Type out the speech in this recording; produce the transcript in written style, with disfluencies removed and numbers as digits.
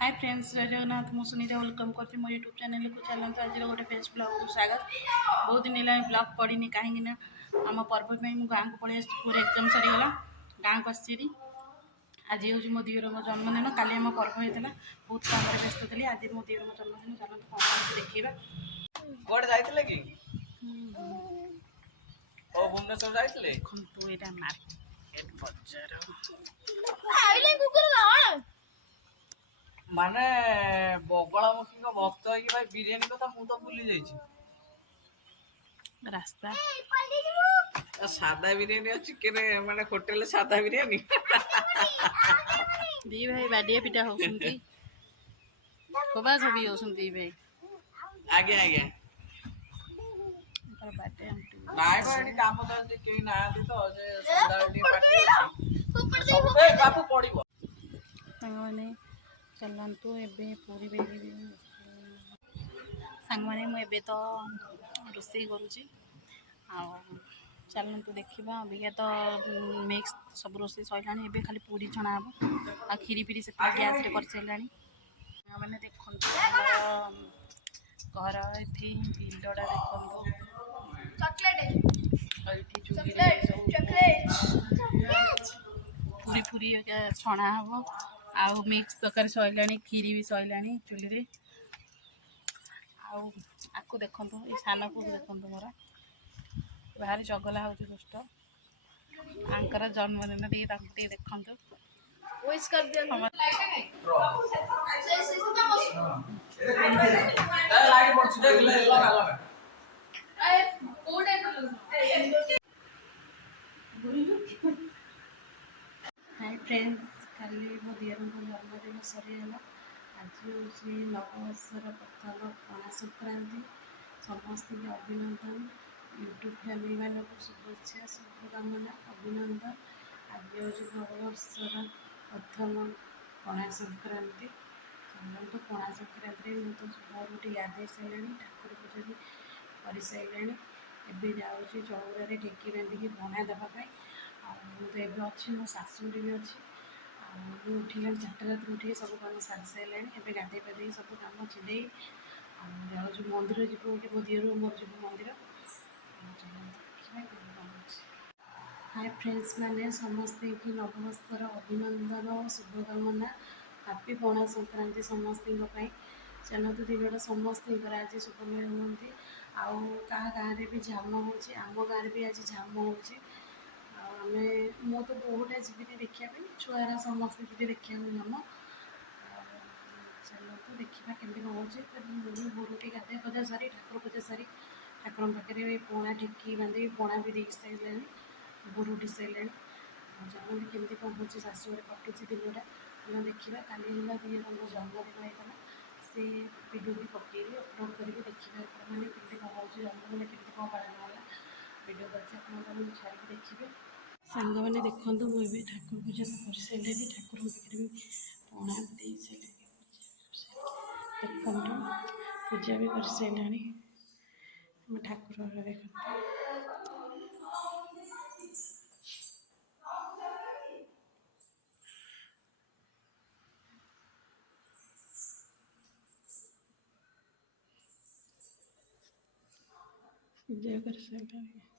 Hi friends, जय जगन्नाथ। मु Sunita welcome करती मो यूट्यूब चैनल को। चलते आज गोटे फेस ब्लॉग को स्वागत। बहुत दिन है ब्लॉग पड़नी कहीं आम पर्व मु गाँव को पलि पूरे एग्जाम सरीगला गाँव को आसी। आज हूँ मो दीर मो जन्मदिन। काली आम पर्व होता बहुत काम व्यस्त थी। आज मो दीर मो जन्मदिन। चलते कौन देखा कोड जाइतले कि ओ भुवनेश्वर जाइतले देखु यहाँ मार्केट बजार माने बगलामुखी को भक्त है कि भाई बिरियानी कथा मु तो भूली जाइछि। रास्ता सादा बिरियानी और चिकेन माने होटल सादा बिरियानी दी भाई बाडिया पिटा होसुंती खोबा खोबी होसुंती भाई आगे आगे बाटे नाइ भाई काम चलछि केही नाहांती तो जे संध्याବେଳେ पार्टी अछि ए बापू पडिबो सांगमाने चलतु एबे पूरी बेली सांगमाने मु एबे तो रोषेई करुछि आ चलतु देखा अबिका तो मिक्स सब रोषेई सैला एबे खाली पूरी छणा हम आ खीरी पीरी से गैस रे कर सैला मैंने देखु घर ये बिलडा पूरी पूरी छणा हम आउ मिक्स तरकारी सैला खीरी भी सैला चुली आकु देखु ये सान को देखु मोर भारी चगला हो दुष्ट आंकर जन्मदिन टे देखु विश कर दिया लाइट पडछि देख ले लगा लगा हाय फ्रेंड्स, काली मो दियर जन्मदिन सरीगला। आज हूँ नववर्षर प्रथम पणा संक्रांति। समस्त अभिनंदन। यूट्यूब फैमिली वालों को शुभेच्छा शुभकामना अभिनंदन। आज हूँ नववर्षर प्रथम पणा संक्रांति। समस्त पणा संक्रांति मुझे भोर उठी गाधे सारे ठाकुर पूजा भी कर सारे। एवं जाऊँगी चौरारे ढेकी बांधिकी पणा देवाई। तो ये अच्छी मो शाशुड़ी भी अच्छी उठिला 4टा रात उठिक सब कम सारी सारे। एवं गाधे पाधे सब कम चिड़े जाऊँ मंदिर जीव गोटे मो दियर मोर जीव मंदिर। हाय फ्रेंड्स मैंने समस्ते की नववर्षर अभिनंदन और शुभकामना। हैप्पी पणा संक्रांति समस्त। चलते दिन समस्त आज शुभमय हमें आउ गाँव में भी झाम हो आम गाँव भी आज झाम हो मु तो बहुत जीवन देखापी छुआरा समस्त जी देखा झाम। चलते देखा केमी कौन हो भोर गाधे पदा सारी ठाकुर पूजा सारी ठाकुर पाखे पणा ढेकी बांधे पणा भी दे सारे भोर उठी सारे। जानते केमी कौन हो शाशुरे कटुची दिनटा देखा। काली दियर जन्मदिन होता से वीडियो भी पकेबी अपलोड करी देखिए मैंने केमी कौन हो जन्मदिन केमी कौन पालन है वीडियो कर छाड़ी देखिए। सांग मैंने देखु मुझे ठाकुर पूजा कर सारे ठाकुर पाखे भी पणा दे सारे देखु पूजा भी कर सारे ठाकुर देख पूजा कर सारे।